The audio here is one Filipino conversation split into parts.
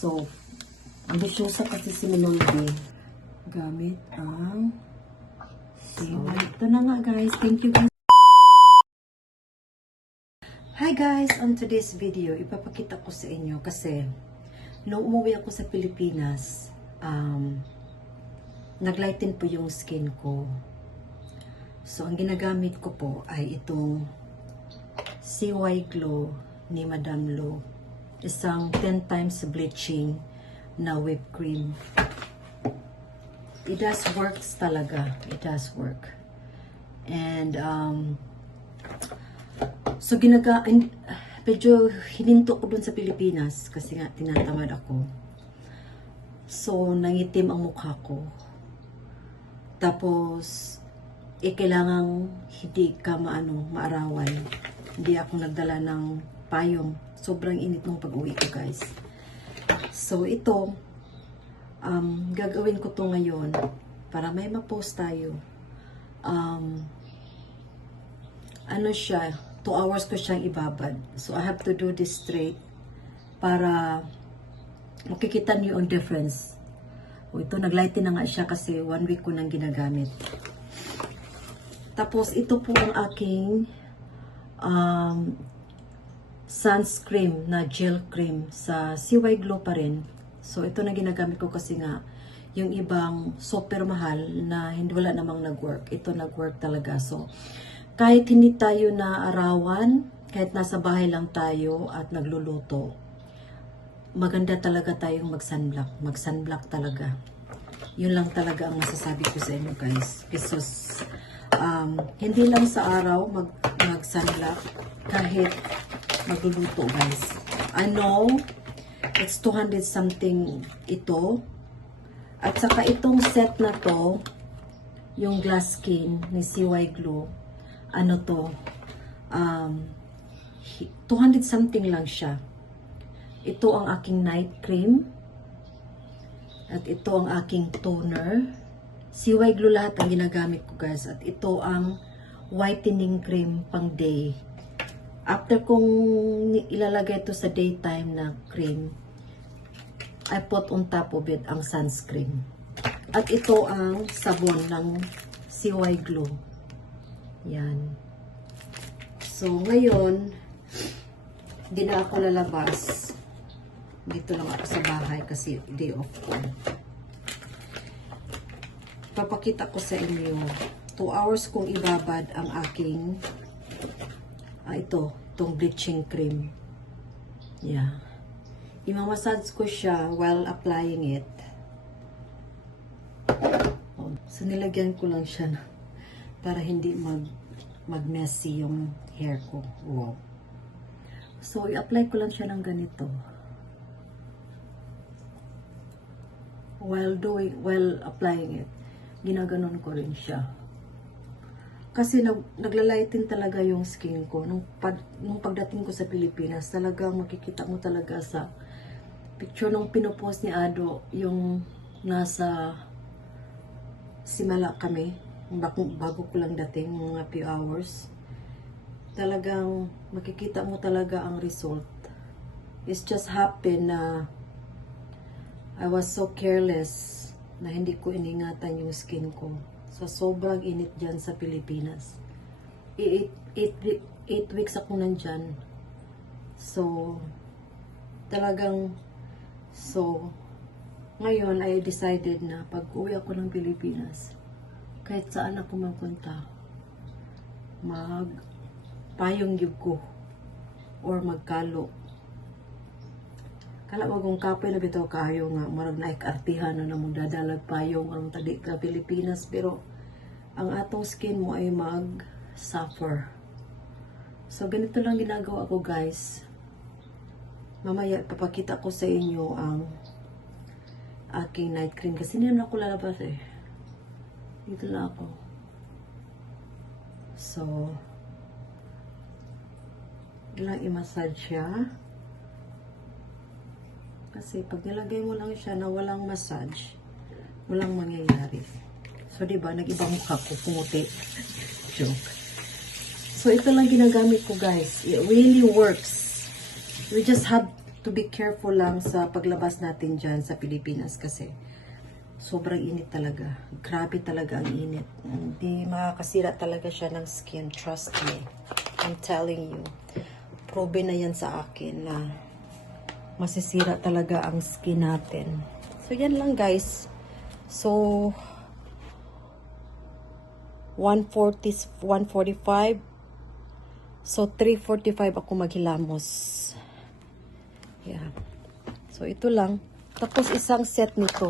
So, ambisyosa kasi si Minoldi. Gamit ang siway. Ito na nga guys. Thank you guys. Hi guys! On today's video, ipapakita ko sa inyo kasi nung umuwi ako sa Pilipinas, naglighten po yung skin ko. So, ang ginagamit ko po ay itong CY Glow ni Madam Lo. Isang 10 times bleaching na whipped cream. It does works talaga. It does work. And, so medyo hininto ko dun sa Pilipinas kasi nga tinatamad ako. So, nangitim ang mukha ko. Tapos, kailangang hindi ka maarawan. Hindi ako nagdala ng payong. Sobrang init ng pag-uwi ko, guys. So, ito, gagawin ko to ngayon para may ma-post tayo. Ano siya, 2 hours ko siyang ibabad. So, I have to do this straight para makikita niyo ang difference. O, ito, naglighten na nga siya kasi 1 week ko nang ginagamit. Tapos, ito po ang aking sunscreen na gel cream sa CY Glow pa rin. So, ito na ginagamit ko kasi nga yung ibang super mahal na hindi wala namang nag-work. Ito nag-work talaga. So, kahit hindi tayo na arawan, kahit nasa bahay lang tayo at nagluluto, maganda talaga tayong mag-sunblock. Mag-sunblock talaga. Yun lang talaga ang masasabi ko sa inyo, guys. Because, hindi lang sa araw mag-sunblock, kahit magluluto, guys. I know, it's 200 something ito. At saka itong set na to, yung glass skin ni CY Glow, ano to, 200 something lang siya. Ito ang aking night cream. At ito ang aking toner. CY Glow lahat ang ginagamit ko, guys. At ito ang whitening cream pang day. After kong ilalagay ito sa daytime na cream, I put on top of it ang sunscreen. At ito ang sabon ng CY Glow. Yan. So, ngayon, hindi na ako lalabas. Dito lang ako sa bahay kasi day off ko. Papakita ko sa inyo. 2 hours kong ibabad ang aking itong bleaching cream. Yeah. Imamassage ko siya while applying it. So, nilagyan ko lang siya para hindi mag-messy yung hair ko. Wow. So, i-apply ko lang siya ng ganito. While applying it, ginaganon ko rin siya. Kasi naglalighten talaga yung skin ko. Nung pagdating ko sa Pilipinas, talagang makikita mo talaga sa picture nung pinopost ni Ado, yung nasa Simala kami, bago ko lang dating, mga few hours. Talagang makikita mo talaga ang result. It's just happened na I was so careless na hindi ko iningatan yung skin ko. So, sobrang init dyan sa Pilipinas. 8 weeks ako nandyan. So, talagang, ngayon, I decided na pag uwi ako ng Pilipinas, kahit saan ako magpunta, magpayong gyud ko or magkalo. Kala mo kung kapoy na bitaw kayo nga, marag naik-artihan na namang dadalag payong ang tadi ka Pilipinas, pero ang atong skin mo ay mag-suffer. So, ganito lang ginagawa ko, guys. Mamaya, papakita ko sa inyo ang aking night cream. Kasi hindi na ako lalabas eh. Dito lang ako. So, ilang i-massage siya. Kasi pag nilagay mo lang siya na walang massage, walang mangyayari. So, diba, nag-ibang mukha ko, pumuti. Joke. So, ito lang ginagamit ko, guys. It really works. You just have to be careful lang sa paglabas natin dyan sa Pilipinas kasi sobrang init talaga. Grabe talaga ang init. Hindi makakasira talaga siya ng skin. Trust me. I'm telling you. Proven na yan sa akin na masisira talaga ang skin natin. So, yan lang guys. So, 145. So, 3:45 ako maghilamos. Yeah. So, ito lang. Tapos, isang set nito.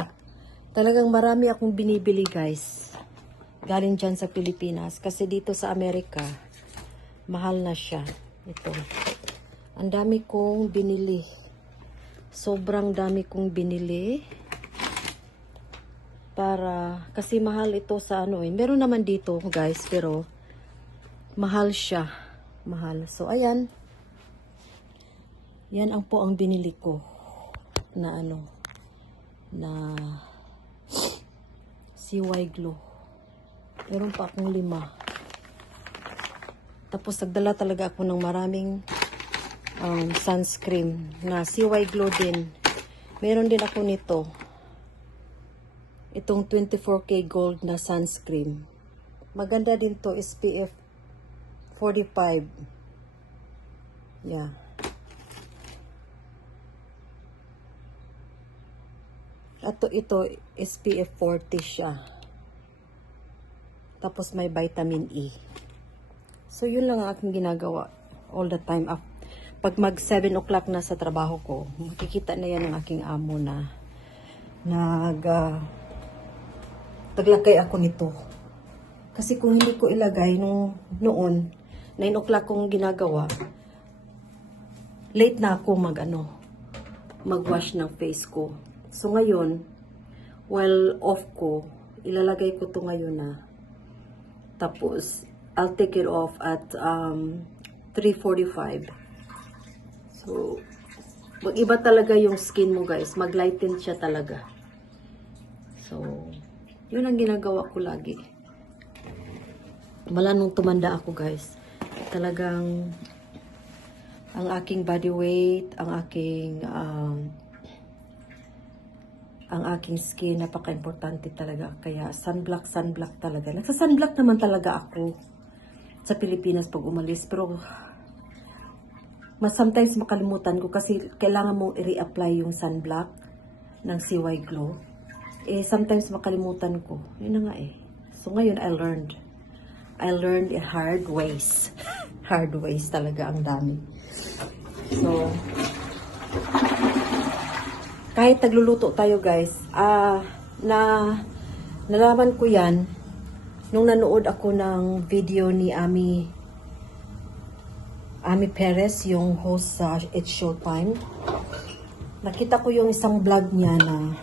Talagang marami akong binibili, guys. Galing dyan sa Pilipinas. Kasi dito sa Amerika, mahal na siya. Ito. Ang dami kong binili. Sobrang dami kong binili. Kasi mahal ito sa ano eh. Meron naman dito, guys. Pero, mahal siya. Mahal. So, ayan. Yan ang po ang binili ko. Na ano. Na CY Glow. Meron pa akong 5. Tapos, nagdala talaga ako ng maraming sunscreen na CY Glow din. Meron din ako nito. Itong 24K Gold na sunscreen. Maganda din to, SPF 45. Yeah. At ito, SPF 40 siya. Tapos may vitamin E. So, yun lang ang aking ginagawa all the time. Pag mag 7 o'clock na sa trabaho ko, makikita na yan ng aking amo na taglakay ako nito. Kasi kung hindi ko ilagay noon, 9 o'clock kong ginagawa, late na ako mag-wash ng face ko. So ngayon, while off ko, ilalagay ko to ngayon na. Tapos, I'll take it off at 3:45. So, mag-iba talaga yung skin mo guys. Mag-lighten siya talaga. So, yun ang ginagawa ko lagi. Mula nung tumanda ako guys, talagang ang aking body weight, ang aking skin, napaka-importante talaga. Kaya sunblock talaga. Nagsa-sunblock naman talaga ako sa Pilipinas pag umalis. Pero sometimes makalimutan ko kasi kailangan mong i-reapply yung sunblock ng CY Glow. Sometimes makalimutan ko. Yun na nga eh. So ngayon, I learned in hard ways. Hard ways talaga ang dami. So, kahit nagluluto tayo guys, nalaman ko yan nung nanood ako ng video ni Ami Perez, yung host sa It's Showtime. Nakita ko yung isang vlog niya na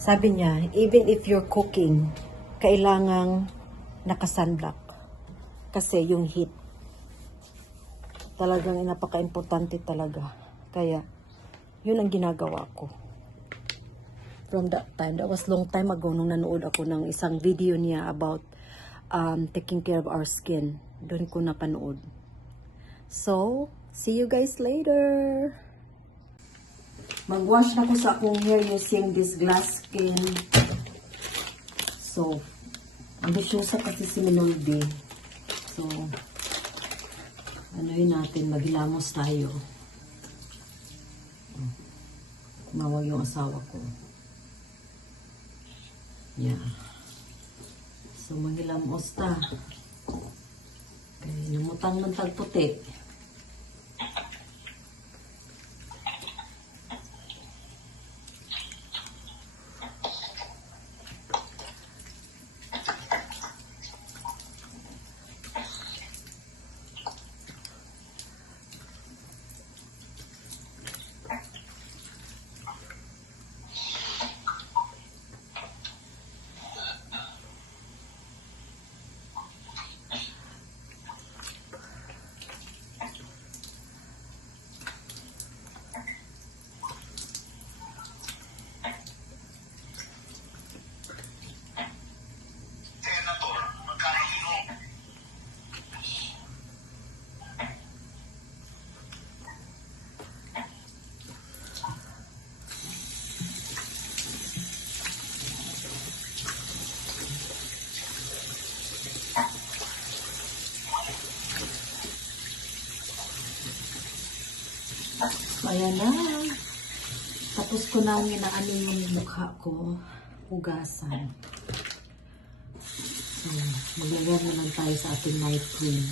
sabi niya, even if you're cooking, kailangang naka-sunblock. Kasi yung heat, talagang napaka-importante talaga. Kaya, yun ang ginagawa ko. From that time, that was long time ago nung nanood ako ng isang video niya about taking care of our skin. Doon ko napanood. So, see you guys later! Mag-wash na ko sa akong hair using this glass skin soap. Ambisyosa kasi si Minoldi. So, ano yun natin, maghilamos tayo. Mawag yung asawa ko. Yeah. So, maghilamos ta. Okay, namutang ng tagputi. ayan na. Tapos ko na inaano yung mukha ko. Hugasan. So, maglagyan naman tayo sa ating night cream.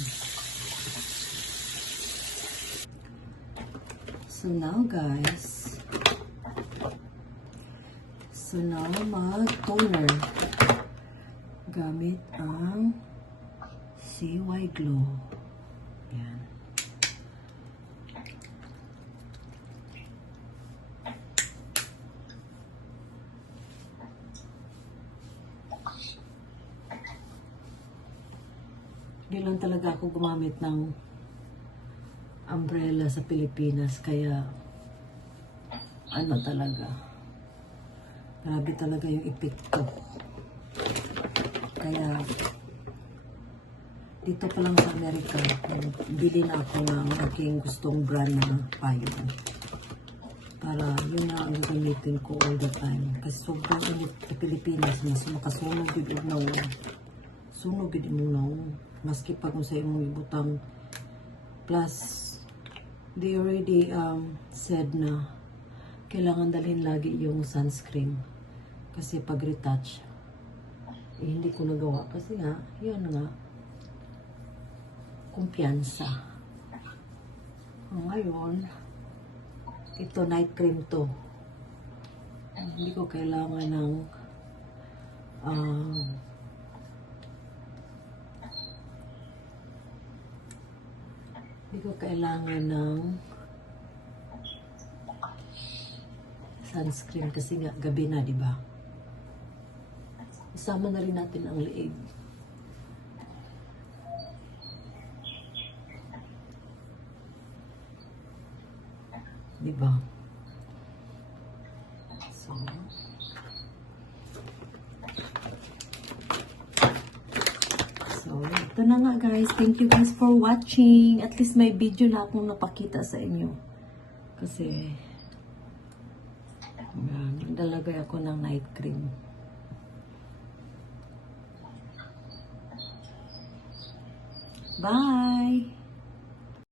So now guys, mag-toner gamit ang CY Glow. Yan. Hindi lang talaga ako gumamit ng umbrella sa Pilipinas, kaya ano talaga, grabe talaga yung epekto. Kaya dito pa lang sa Amerika, bili na ako ng aking gustong brand na payo. Para yun na ang gagamitin ko all the time. Kasi sobrang init sa Pilipinas, mas makasunog yun na sunog yun na maski pag kung sa imong ibutang. Plus, they already said na kailangan dalhin lagi yung sunscreen. Kasi pag retouch, hindi ko nagawa. Kasi nga, yun nga, kumpiyansa. Ngayon, ito night cream to. Hindi ko kailangan ng sunscreen kasi nga gabi na, di ba? Isama na rin natin ang leeg. Di ba? So, ito na nga guys. Thank you guys for watching. At least may video na akong napakita sa inyo. Kasi, naglalagay ako ng night cream. Bye!